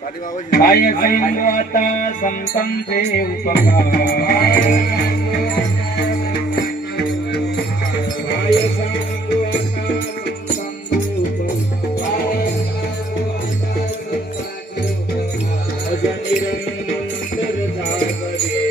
काय सांगू आता संतांचे उपकार काय सांगू आता संतांचे उपकार अज निरंतर जागले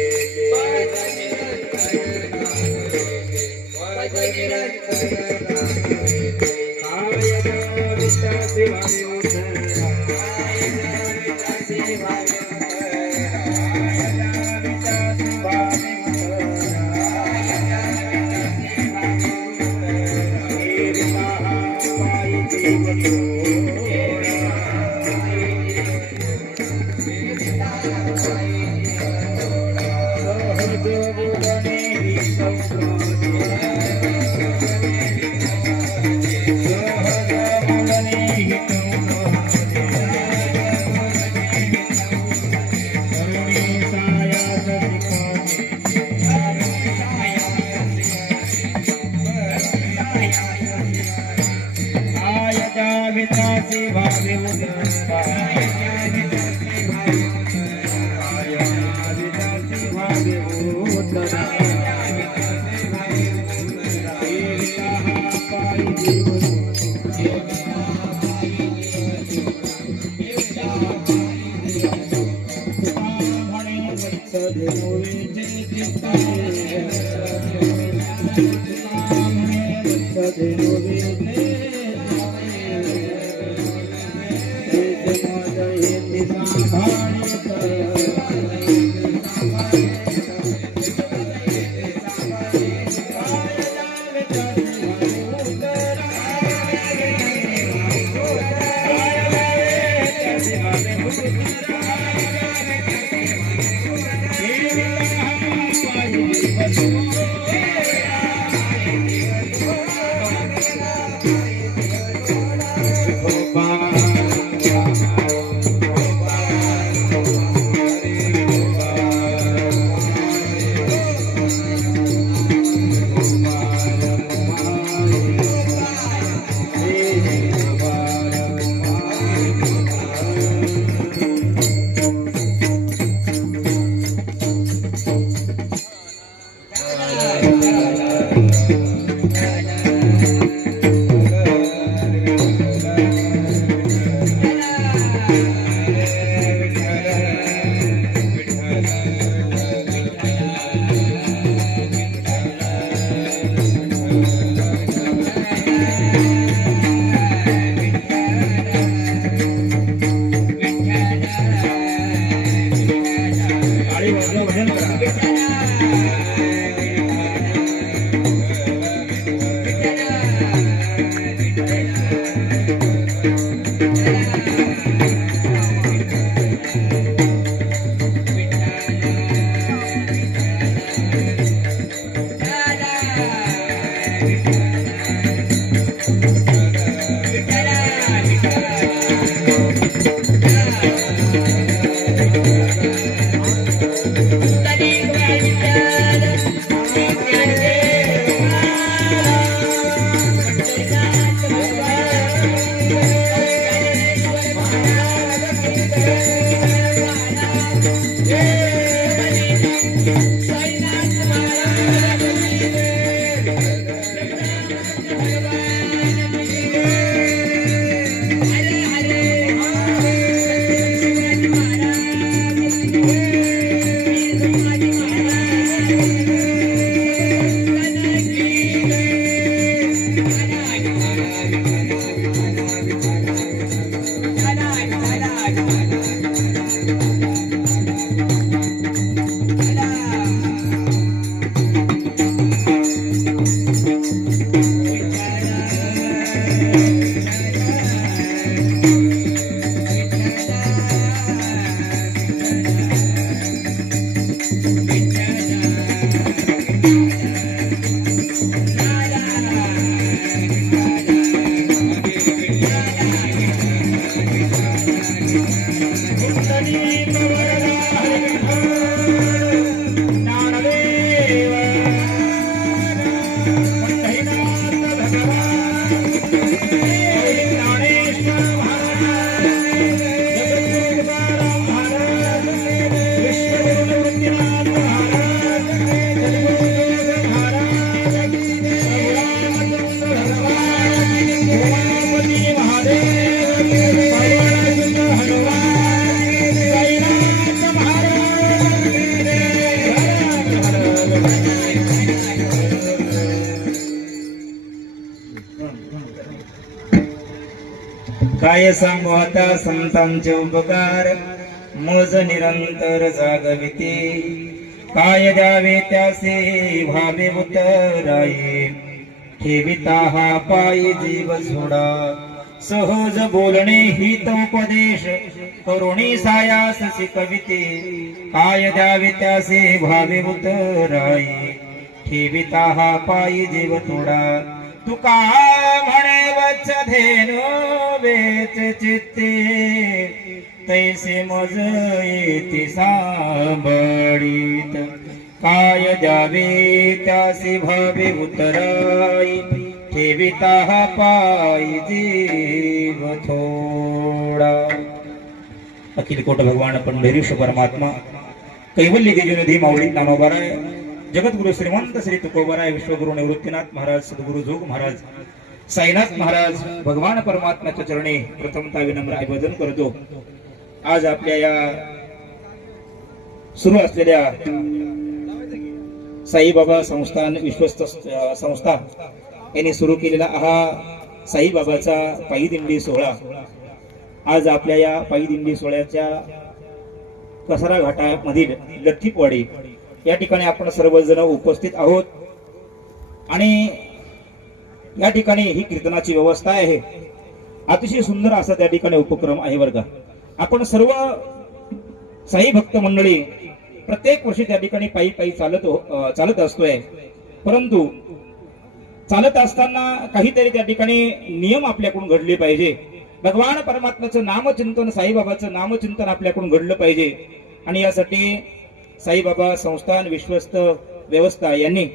काय सांगू आता संतांचे उपकार, मोज निरंतर जागविते. काय द्यावे त्यासे व्हावे उतराई, ठेविता हा पायी जीव सोडा. सहज बोलणे हितोपदेश, करुणी सायास शिकविते. काय द्यावे त्यासे व्हावे उतराई, ठेविता हा पायी जीव थोडा. तुका म्हणे वत्स धेनु वेच चित्ते, तैसे मज येते सांबळीत. काय द्यावे त्यासी भावे उतराई, ठेविता हा पायी जीव थोडा. अखिल कोट भगवान पंढरीश परमात्मा कैवल्य देजनिधी माऊली नामोबाराय. जगद्गुरु श्रीमंत श्री तुकोबाराय, विश्वगुरु निवृत्तीनाथ महाराज, सद्गुरु जोग महाराज, साईनाथ महाराज, भगवान परमात्म्याच्या चरणी प्रथमता विनम्र अभिवादन करतो. आज आपल्या या सुरू असलेल्या साईबाबा संस्थान विश्वस्त संस्था यांनी सुरू केलेला हा साईबाबाचा पायी दिंडी सोहळा आज आपल्या या पायी दिंडी सोहळ्याच्या कसारा घाटामधील लठ्ठीपवाडी या ठिकाणी आपण सर्वजण उपस्थित आहोत. आणि या ठिकाणी ही कीर्तनाची व्यवस्था आहे. अतिशय सुंदर असा त्या ठिकाणी उपक्रम आहे बरं का. आपण सर्व साई भक्त मंडळी प्रत्येक वर्षी त्या ठिकाणी पायी पायी चालत असतोय. परंतु चालत असताना काहीतरी त्या ठिकाणी नियम आपल्याकडून घडले पाहिजे. भगवान परमात्म्याचं नामचिंतन, साईबाबाचं नामचिंतन आपल्याकडून घडलं पाहिजे. आणि यासाठी साईबाबा संस्थान विश्वस्त व्यवस्था यांनी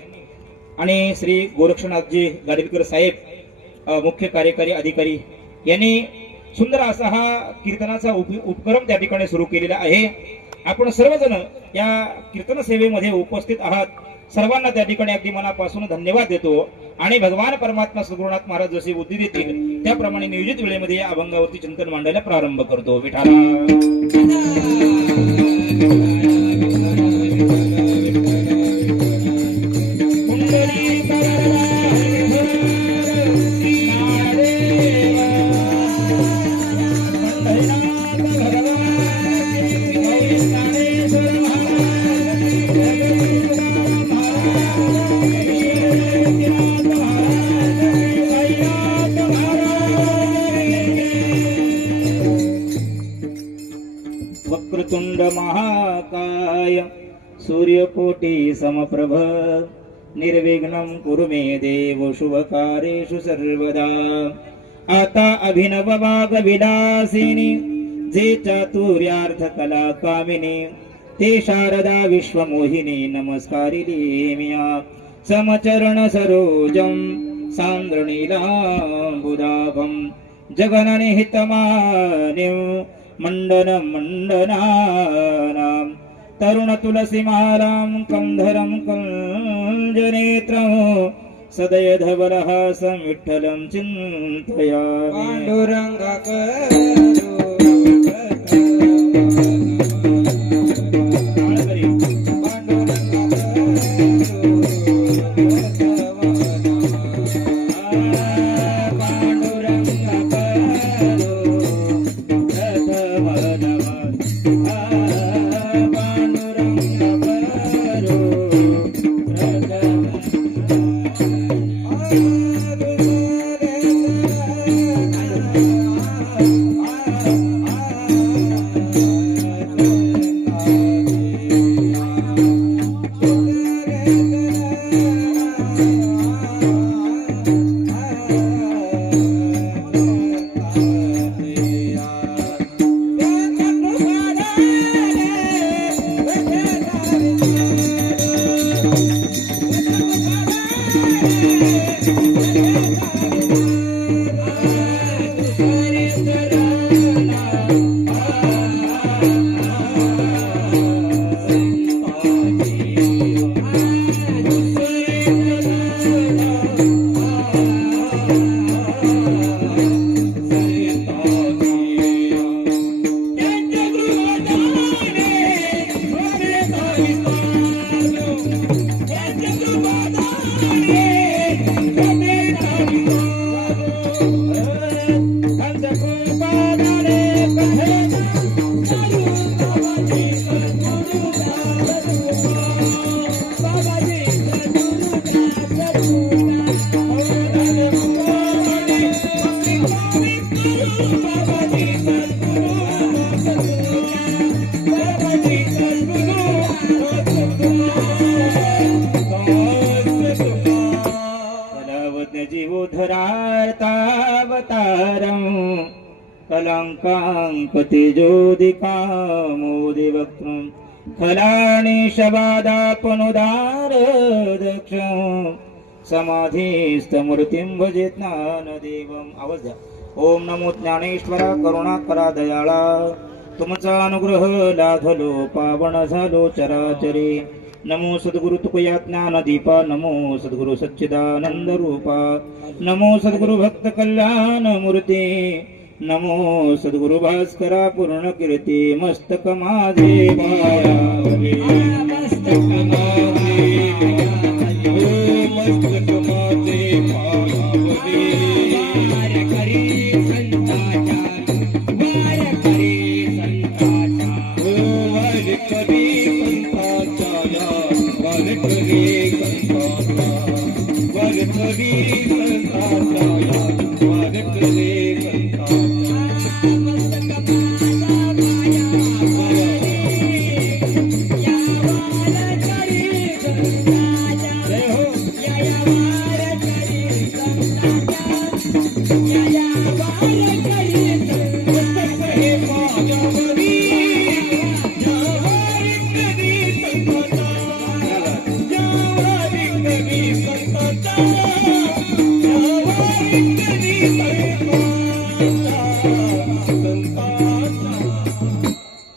आणि श्री गोरक्षनाथजी गाडीलकर साहेब मुख्य कार्यकारी अधिकारी यांनी सुंदर असा हा कीर्तनाचा उपक्रम त्या ठिकाणी सुरू केलेला आहे. आपण सर्वजण या कीर्तन सेवेमध्ये उपस्थित आहात. सर्वांना त्या ठिकाणी अगदी मनापासून धन्यवाद देतो. आणि भगवान परमात्मा सद्गुरुनाथ महाराज जसे बुद्धी देतील त्याप्रमाणे नियोजित वेळेमध्ये या अभंगावरती चिंतन मांडायला प्रारंभ करतो. विठाला वक्रतुंड महाकाय सूर्यकोटि समप्रभ निर्विघ्नं कुरु मे देव शुभकार्येषु सर्वदा. आता अभिनव वाग विलासिनी जे चातुर्यार्थ कला कामिनी ते शारदा विश्वमोहिनी नमस्कारिणी मिया. समचरण सरोजं सांद्रनीलाम्बुदाभं जगननि हितमान्यं मंडन मंडनानां तरुण तुलसीमालां कंधरं कंजनेत्रं सदय धवलहासं विठ्ठलं चिन्तयामि. पांडुरंगाकरो कलंकांक तेजोदिकामोदि वक्त्रम् खलानि शबादापनुदार दक्ष समाधीस्तमूर्तिं भजे ज्ञानदेवम्. आवाज द्या. ओम नमो ज्ञानेश्वरा करुणाकरा दयाळा, तुमचा अनुग्रह लाभलो पावन झालो चराचरे. नमो सद्गुरु तुकया ज्ञानदीपा, नमो सद्गुरु सच्चिदानंद रूपा, नमो सद्गुरु भक्त कल्याण मूर्ती, नमो सद्गुरु भास्करा पूर्ण कीर्ती. मस्तक माझे पायावरी, मस्तक माझे पायावरी, मस्तक माझे पायावरी. वार करी संताचा, वार करी संताचा, वार करी संताचा, वार करी संताचा, वार करी संताचा, वार करी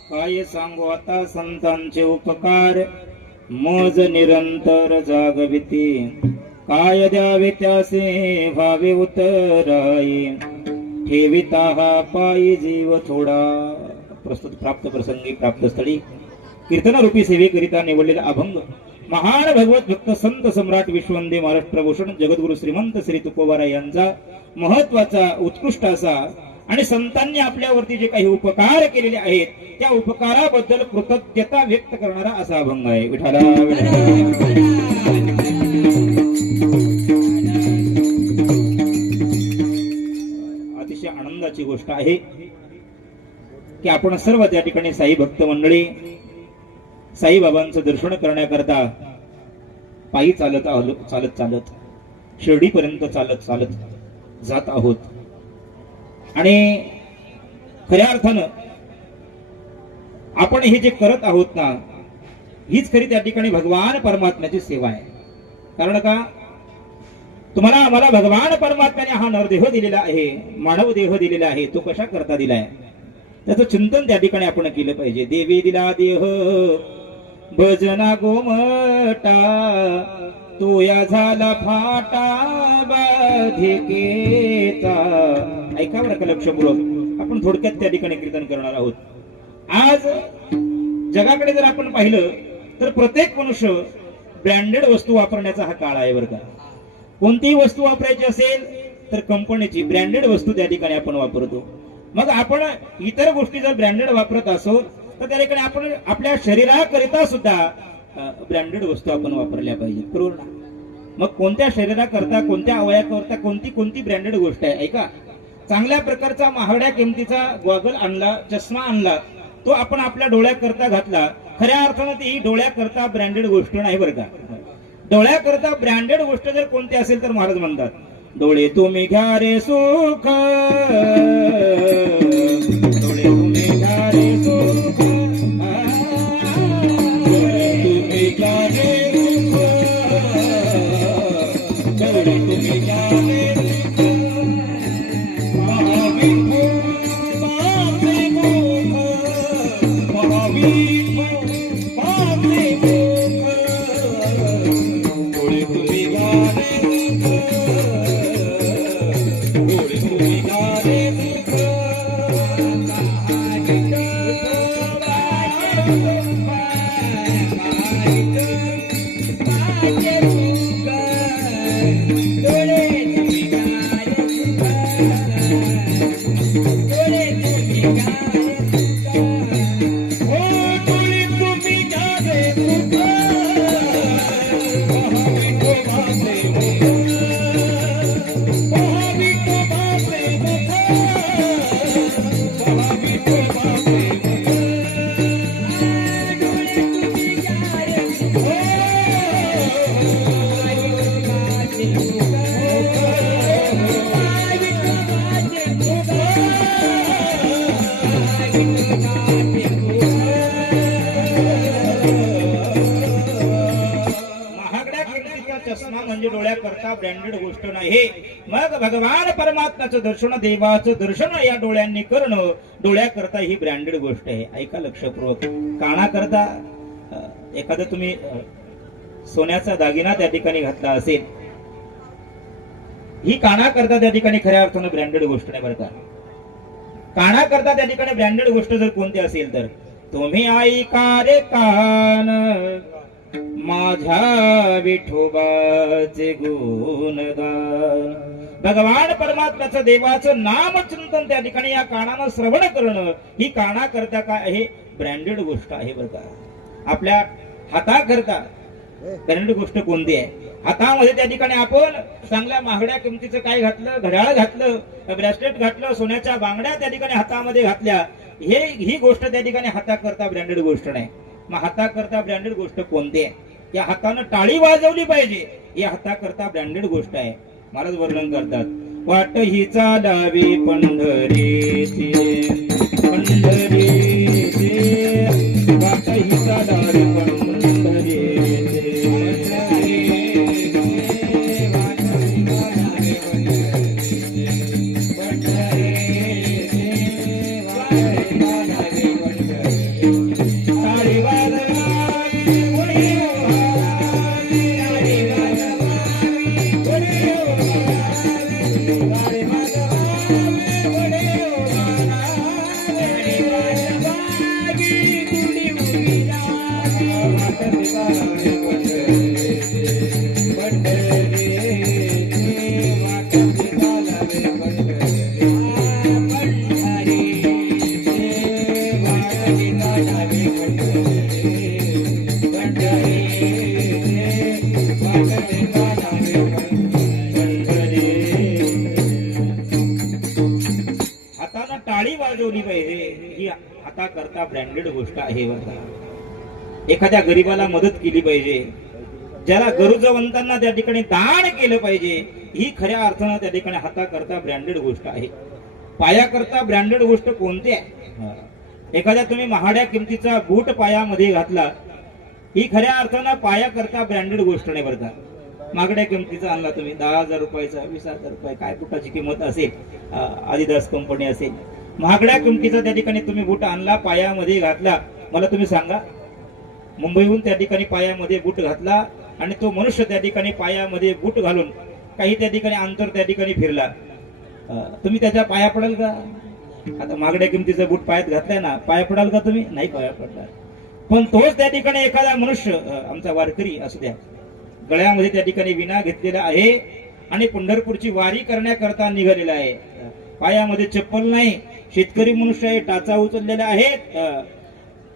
काय सांगू आता संतांचे उपकार, मोज निरंतर जागविती. काय द्यावे त्यासे भावे उतराई, ठेविता हा पायी जीव थोडा. प्रस्तुत प्राप्त प्रसंगी प्राप्त स्थळी कीर्तनरूपी सेवेकरिता निवडलेला अभंग महान भगवत भक्त संत सम्राट विश्ववंदे महाराष्ट्र भूषण जगद्गुरु श्रीमंत श्री तुकोबाराय यांचा महत्वाचा उत्कृष्ट असा आणि संतांनी आपल्यावरती जे काही उपकार केलेले आहेत त्या उपकाराबद्दल कृतज्ञता व्यक्त करणारा असा अभंग आहे. विठाला अतिशय आनंदाची गोष्ट आहे की आपण सर्व त्या ठिकाणी साई भक्त मंडळी साईबाबांचं दर्शन करण्याकरता पायी चालत चालत शिर्डीपर्यंत चालत जात आहोत. आणि खऱ्या अर्थानं आपण हे जे करत आहोत ना, हीच खरी त्या ठिकाणी भगवान परमात्म्याची सेवा आहे. कारण का, तुम्हाला आम्हाला भगवान परमात्म्याने हा नरदेह दिलेला आहे, मानव देह दिलेला आहे, तो कशा करता दिलाय त्याचं चिंतन त्या ठिकाणी आपण केलं पाहिजे. देवी दिला देह भजना गोमटा, तो या झाला फाटा बाधिकेचा. ऐका बरं का लक्षपूर्वक, आपण थोडक्यात त्या ठिकाणी कीर्तन करणार आहोत. आज जगाकडे जर आपण पाहिलं तर प्रत्येक मनुष्य ब्रँडेड वस्तू वापरण्याचा हा काळ आहे बरं का. कोणतीही वस्तू वापरायची असेल तर कंपनीची ब्रँडेड वस्तू त्या ठिकाणी आपण वापरतो. मग आपण इतर गोष्टी जर ब्रँडेड वापरत असो तर त्या ठिकाणी आपण आपल्या शरीराकरिता सुद्धा ब्रँडेड वस्तू आपण वापरल्या पाहिजे. बरोबर ना? मग कोणत्या शरीराकरता, कोणत्या अवयवाकरता कोणती ब्रँडेड गोष्ट आहे. ऐका, चांगल्या प्रकारचा महागड्या किमतीचा गॉगल आणला, चष्मा आणला, तो आपण आपल्या डोळ्याकरता घातला, खऱ्या अर्थानं ती डोळ्याकरता ब्रँडेड गोष्ट नाही बरं का. डोळ्याकरता ब्रँडेड गोष्ट जर कोणती असेल तर महाराज म्हणतात, डोळे तुम्ही घ्या रे सुख, डोळे तुम्ही घ्या रे सुख, डोळे तुम्ही घ्या रे सुख, डोळे तुम्ही घ्या रे सुख. डोळ्याकरता ब्रँडेड गोष्ट नाही. मग भगवान परमात्म्याचं दर्शन, देवाचं दर्शन या डोळ्यांनी करणं डोळ्याकरता ही ब्रँडेड गोष्ट आहे. ऐका लक्षपूर्वक. कानाकरता एखादं तुम्ही सोन्याचा दागिना त्या ठिकाणी घातला असेल, ही कानाकरता त्या ठिकाणी खऱ्या अर्थानं ब्रँडेड गोष्ट नाही बरं का. कानाकरता त्या ठिकाणी ब्रँडेड गोष्ट जर कोणती असेल तर तुम्ही ऐका रे कान माझ्या विठोबाचे गुणगान. भगवान परमात्म्याचं, देवाचं नामचिंतन त्या ठिकाणी या कानानं श्रवण करणं ही कानाकरता काय आहे, ब्रँडेड गोष्ट आहे बरं का. आपल्या हाताकरता ब्रँडेड गोष्ट कोणती आहे? हातामध्ये त्या ठिकाणी आपण चांगल्या महागड्या किमतीचं काय घातलं, घड्याळ घातलं, ब्रेसलेट घातलं, सोन्याच्या बांगड्या त्या ठिकाणी हातामध्ये घातल्या, ही गोष्ट त्या ठिकाणी हाताकरता ब्रँडेड गोष्ट नाही. मग हाताकरता ब्रँडेड गोष्ट कोणती आहे? या हातानं टाळी वाजवली पाहिजे, या हाताकरता ब्रँडेड गोष्ट आहे. महाराज वर्णन करतात, वाट ही चालावी पंढरीची, पंढरीची वाट ही चालावी पंढरीची. टाळी वाजवली पाहिजे, ही आता करता ब्रँडेड गोष्ट आहे बरं. एखाद्या गरीबाला मदत केली पाहिजे, ज्याला गरजवंतांना त्या ठिकाणी दान केलं पाहिजे, ही खऱ्या अर्थानं त्या ठिकाणी हाता करता ब्रँडेड गोष्ट आहे. पाया करता ब्रँडेड गोष्ट कोणती आहे? एखाद्या तुम्ही महाड्या किमतीचा बूट पायामध्ये घातला, ही खऱ्या अर्थानं पाया करता ब्रँडेड गोष्ट नाही बरं का. महागड्या किमतीचा आणला तुम्ही, 10,000 रुपयाचा, 20,000 रुपये काय बुटाची किंमत असेल, आदिदास कंपनी असेल, महागड्या किमतीचा त्या ठिकाणी तुम्ही बूट आणला, पायामध्ये घातला. मला तुम्ही सांगा, मुंबईहून त्या ठिकाणी पायामध्ये बूट घातला आणि तो मनुष्य त्या ठिकाणी पायामध्ये बूट घालून काही त्या ठिकाणी अंतर त्या ठिकाणी फिरला, तुम्ही त्याच्या पाया पडाल का? आता महागड्या किमतीचा बूट पायात घातलाय ना, पाया पडाल का तुम्ही? नाही पाया पडणार. पण तोच त्या ठिकाणी एखादा मनुष्य, आमचा वारकरी असू द्या, गळ्यामध्ये त्या ठिकाणी विणा घेतलेला आहे आणि पंढरपूरची वारी करण्याकरता निघालेला आहे, पायामध्ये चप्पल नाही, शेतकरी मनुष्य आहे, टाचा उचललेला आहेत,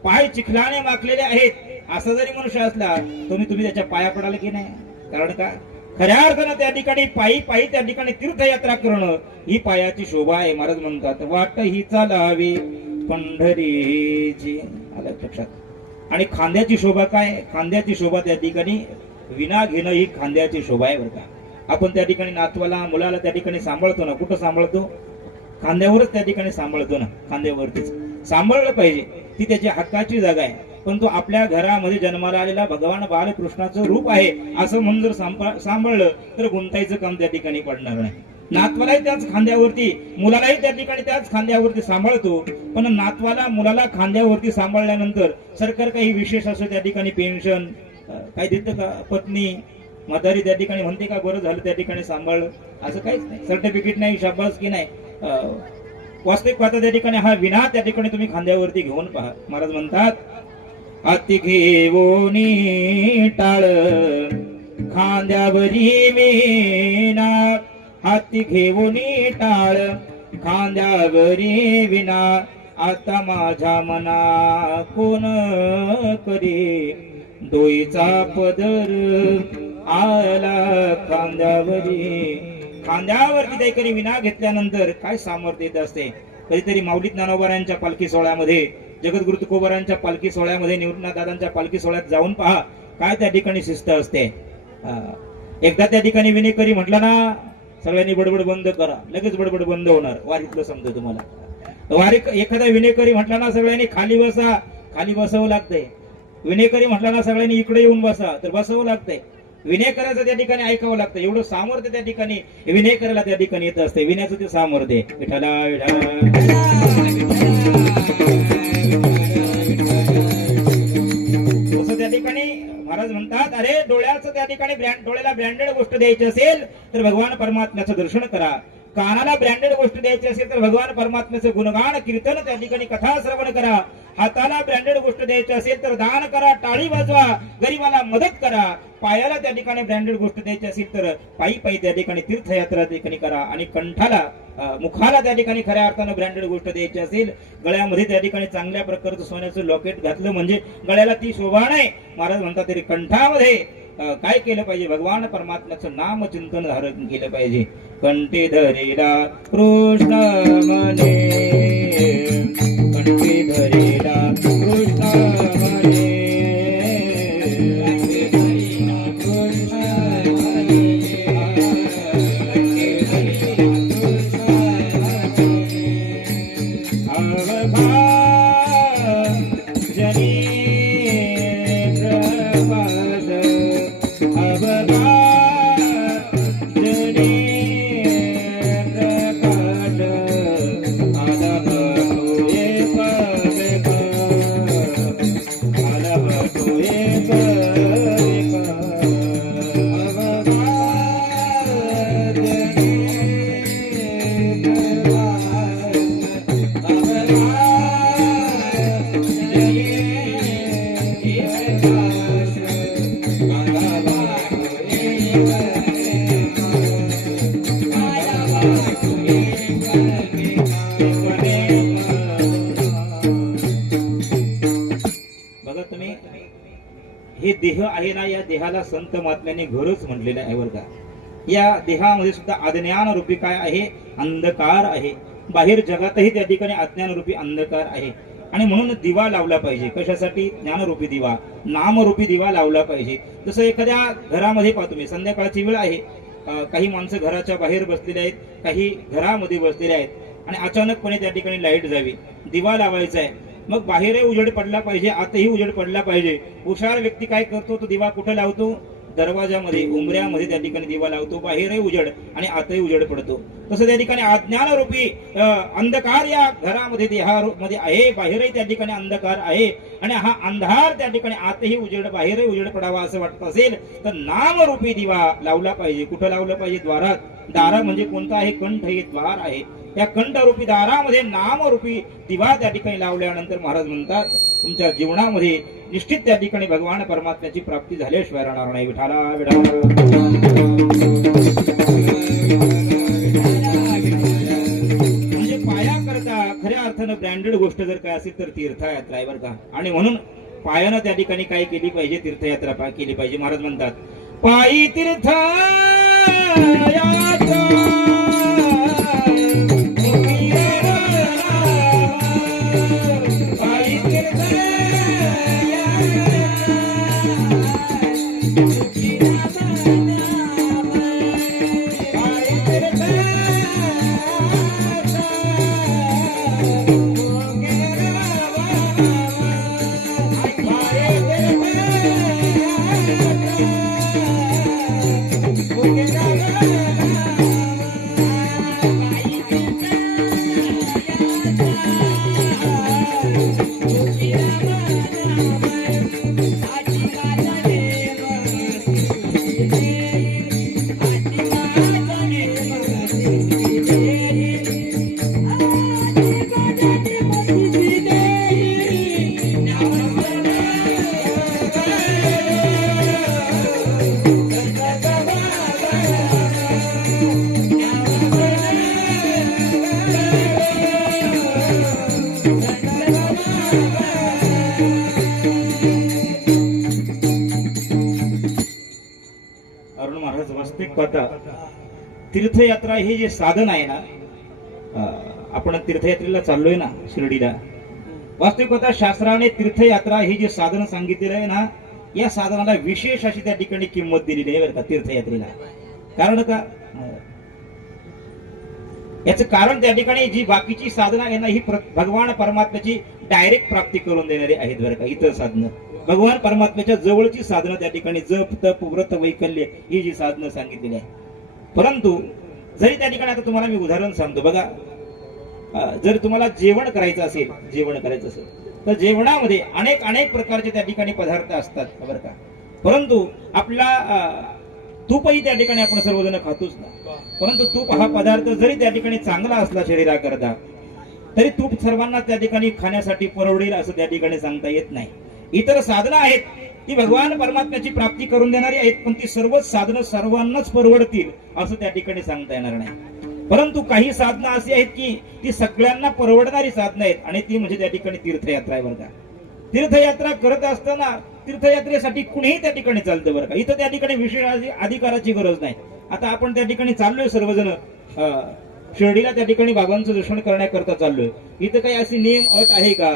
पाय चिखलाने वाकलेले आहेत, असा जरी मनुष्य असला तुम्ही त्याच्या पाया पडाल की नाही? कारण का खऱ्या अर्थानं त्या ठिकाणी पायी पायी त्या ठिकाणी तीर्थयात्रा करणं ही पायाची शोभा आहे. महाराज म्हणतात, वाट ही चालावी पंढरीची. आलं लक्षात. आणि खांद्याची शोभा काय? खांद्याची शोभा त्या ठिकाणी विना घेणं ही खांद्याची शोभा आहे बरं का. आपण त्या ठिकाणी नातवाला, मुलाला त्या ठिकाणी सांभाळतो ना, कुठं सांभाळतो? खांद्यावरच त्या ठिकाणी सांभाळतो ना, खांद्यावरतीच सांभाळलं पाहिजे, ती त्याची हक्काची जागा आहे. पण तो आपल्या घरामध्ये जन्माला आलेला भगवान बालकृष्णाचं रूप आहे असं म्हणून जर सांभाळलं तर गुंतायचं काम त्या ठिकाणी पडणार नाही. नातवालाही त्याच खांद्यावरती, मुलालाही त्या ठिकाणी त्याच खांद्यावरती सांभाळतो. पण नातवाला, मुलाला खांद्यावरती सांभाळल्यानंतर सरकार काही विशेष असं त्या ठिकाणी पेन्शन काय देतं का? पत्नी म्हातारी त्या ठिकाणी म्हणते का बरं झालं त्या ठिकाणी सांभाळलं? असं काहीच नाही. सर्टिफिकेट नाही, शाबासकी नाही. वास्तविक पाहता त्या ठिकाणी हा विना त्या ठिकाणी तुम्ही खांद्यावरती घेऊन पहा. महाराज म्हणतात, हाती घेऊनी टाळ खांद्यावरी विना, हाती घेऊनी टाळ खांद्यावरी विना, आता माझ्या मना कोण करी, डोईचा पदर आला खांद्यावरी. खांद्यावरती काहीतरी विना घेतल्यानंतर काय सामर्थ्य येत असते. कधीतरी माऊली ज्ञानोबारायांच्या पालखी सोहळ्यामध्ये, जगद्गुरु तुकोबारायांच्या पालखी सोहळ्यामध्ये, निवृत्तीनाथ दादांच्या पालखी सोहळ्यात जाऊन पहा, काय त्या ठिकाणी शिस्त असते. एकदा त्या ठिकाणी विनेकरी म्हटलं ना, सगळ्यांनी बडबड बंद करा, लगेच बडबड बंद होणार. वारीतलं समजतं तुम्हाला. वारी एखादा विनेकरी म्हटला ना, सगळ्यांनी खाली बसा, खाली बसावं लागतंय. विनेकरी म्हटला ना, सगळ्यांनी इकडे येऊन बसा, तर बसावं लागतंय. विनय करायचं त्या ठिकाणी ऐकावं लागतं. एवढं सामर्थ्य त्या ठिकाणी विनय करायला त्या ठिकाणी येत असते. विनयाचं ते सामर्थ्य. विठ्ठला तसं त्या ठिकाणी महाराज म्हणतात, अरे डोळ्याचं त्या ठिकाणी डोळ्याला ब्रँडेड गोष्ट द्यायची असेल तर भगवान परमात्म्याचं दर्शन करा. कानाला ब्रँडेड गोष्ट द्यायची असेल तर भगवान परमात्म्याचं गुणगान कीर्तन त्या ठिकाणी कथा श्रवण करा. हाताला ब्रँडेड गोष्ट द्यायची असेल तर दान करा, टाळी वाजवा, गरीबाला मदत करा. पायाला त्या ठिकाणी ब्रँडेड गोष्ट द्यायची असेल तर पायी पायी त्या ठिकाणी तीर्थयात्रा त्या ठिकाणी करा. आणि कंठाला मुखाला त्या ठिकाणी खऱ्या अर्थानं ब्रँडेड गोष्ट द्यायची असेल, गळ्यामध्ये त्या ठिकाणी चांगल्या प्रकारचं सोन्याचं लॉकेट घातलं म्हणजे गळ्याला ती शोभा नाही. महाराज म्हणतात तरी कंठामध्ये काय केलं पाहिजे, भगवान परमात्म्याचं नाम चिंतन धारण केलं पाहिजे. कंठी धरेला कृष्ण मने, कंठी धरेला कृष्ण मने, हे देह आहे ना, या देहाला संत महात्म्याने घरच म्हटलेलं आहे बरं का. या देहामध्ये सुद्धा अज्ञान रूपी काय आहे, अंधकार आहे. बाहेर जगातही त्या ठिकाणी अज्ञान रूपी अंधकार आहे. आणि म्हणून दिवा लावला पाहिजे. कशासाठी? ज्ञानरूपी दिवा, नामरूपी दिवा लावला पाहिजे. जसं एखाद्या घरामध्ये पाहतो मी, संध्याकाळची वेळ आहे, काही माणसं घराच्या बाहेर बसलेले आहेत, काही घरामध्ये बसलेले आहेत, आणि अचानकपणे त्या ठिकाणी लाईट जावी, दिवा लावायचा आहे. मग बाहेरही उजेड पडला पाहिजे, आतही उजेड पडला पाहिजे. हुशार व्यक्ती काय करतो, तो दिवा कुठे लावतो? दरवाजामध्ये, उंबऱ्यामध्ये त्या ठिकाणी दिवा लावतो. बाहेरही उजेड आणि आतही उजेड पडतो. तसं त्या ठिकाणी अज्ञान रूपी अंधकार या घरामध्ये, देहामध्ये आहे, बाहेरही त्या ठिकाणी अंधकार आहे. आणि हा अंधार त्या ठिकाणी आतही उजेड, बाहेरही उजेड पडावा असं वाटत असेल तर नामरूपी दिवा लावला पाहिजे. कुठं लावलं पाहिजे? द्वारात. दारा म्हणजे कोणता आहे? कंठ हे द्वार आहे. या कंठरूपी दारामध्ये नामरूपी दिवा त्या ठिकाणी लावल्यानंतर महाराज म्हणतात, तुमच्या जीवनामध्ये निश्चित त्या ठिकाणी भगवान परमात्म्याची प्राप्ती झाल्याशिवाय राहणार नाही. विठाला म्हणजे पाया करता खऱ्या अर्थानं ब्रँडेड गोष्ट जर काय असेल तर तीर्थयात्रा आहे बरं का. आणि म्हणून पायानं त्या ठिकाणी काय केली पाहिजे? तीर्थयात्रा केली पाहिजे. महाराज म्हणतात, पायी तीर्थयात्रा तीर्थयात्रा हे जे साधन आहे ना, आपण तीर्थयात्रेला चाललोय ना शिर्डीला, वास्तविकता शास्त्राने तीर्थयात्रा हे जे साधन सांगितलेलं आहे ना, या साधनाला विशेष अशी त्या ठिकाणी किंमत दिलेली आहे बरं का तीर्थयात्रेला. कारण का? याचं कारण त्या ठिकाणी जी बाकीची साधना आहे ना, ही भगवान परमात्म्याची डायरेक्ट प्राप्ती करून देणारी आहेत बरं का. इतर साधनं भगवान परमात्म्याच्या जवळची साधनं त्या ठिकाणी जप तप व्रत वैकल्य ही जी साधनं सांगितलेली आहे. परंतु जरी त्या ठिकाणी आता तुम्हाला मी उदाहरण सांगतो बघा, जर तुम्हाला जेवण करायचं असेल तर जेवणामध्ये अनेक अनेक प्रकारचे त्या ठिकाणी पदार्थ असतात बरं का. परंतु आपला तूपही त्या ठिकाणी आपण सर्वजण खातोच ना. परंतु तूप हा पदार्थ जरी त्या ठिकाणी चांगला असला शरीराकरता तरी तूप सर्वांना त्या ठिकाणी खाण्यासाठी परवडेल असं त्या ठिकाणी सांगता येत नाही. इतर साधनं आहेत ती भगवान परमात्म्याची प्राप्ती करून देणारी आहेत, पण ती सर्वच साधनं सर्वांनाच परवडतील असं त्या ठिकाणी सांगता येणार नाही. परंतु काही साधनं अशी आहेत की ती सगळ्यांना परवडणारी साधनं आहेत आणि ती म्हणजे त्या ठिकाणी तीर्थयात्रा आहे बरं का. तीर्थयात्रा करत असताना तीर्थयात्रेसाठी कुणीही त्या ठिकाणी चालतं बरं का. इथं त्या ठिकाणी विशेष अधिकाराची गरज नाही. आता आपण त्या ठिकाणी चाललोय सर्वजण शिर्डीला त्या ठिकाणी बाबांचं दर्शन करण्याकरता चाललोय. इथं काही अशी नियम अट आहे का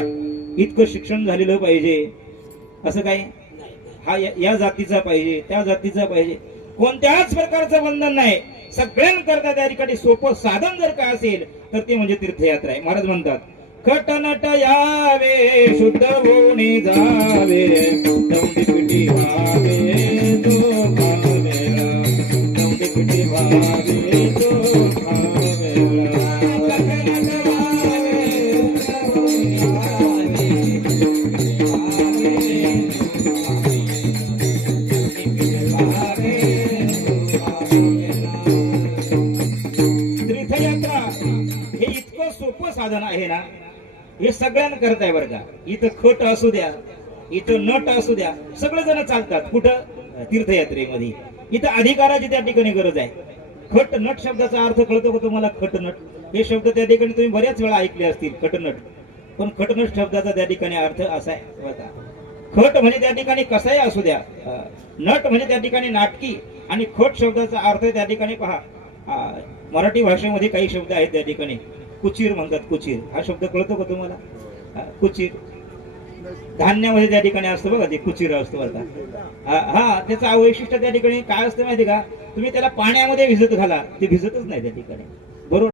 इतकं शिक्षण झालेलं पाहिजे असं काही, हा या जातीचा पाहिजे त्या जातीचा पाहिजे, कोणत्याच प्रकारचं बंधन नाही. सगळ्यांकरता त्या ठिकाणी सोपं साधन जर का असेल तर ते म्हणजे तीर्थयात्रा आहे. महाराज म्हणतात खटनट यावे शुद्ध होणे जावे दौंडी पिटी व्हावे तो भावेला दौंडी पिटी व्हावे तो भावेला तीर्थयात्रा हे इतकं सोपं साधन आहे ना, हे सगळ्यांना करताय बरं का. इथं खट असू द्या इथं नट असू द्या सगळेजण चालतात कुठं तीर्थयात्रेमध्ये. इथं अधिकाराची त्या ठिकाणी गरज आहे. खट नट शब्दाचा अर्थ कळतो का तुम्हाला? खटनट हे शब्द त्या ठिकाणी तुम्ही बऱ्याच वेळा ऐकले असतील खटनट. पण खटनट शब्दाचा त्या ठिकाणी अर्थ असा आहे बघा, खट म्हणजे त्या ठिकाणी कसाही असू द्या, नट म्हणजे त्या ठिकाणी नाटकी आणि खट शब्दाचा अर्थ त्या ठिकाणी पहा. मराठी भाषेमध्ये काही शब्द आहेत त्या ठिकाणी कुचीर म्हणतात. कुचीर हा शब्द कळतो का तुम्हाला? कुचीर धान्यामध्ये त्या ठिकाणी असतं बघा, ते कुचीर असतं बरं का. हा त्याचं वैशिष्ट्य त्या ठिकाणी काय असतं माहिती का, तुम्ही त्याला पाण्यामध्ये भिजत घाला ते भिजतच नाही त्या ठिकाणी.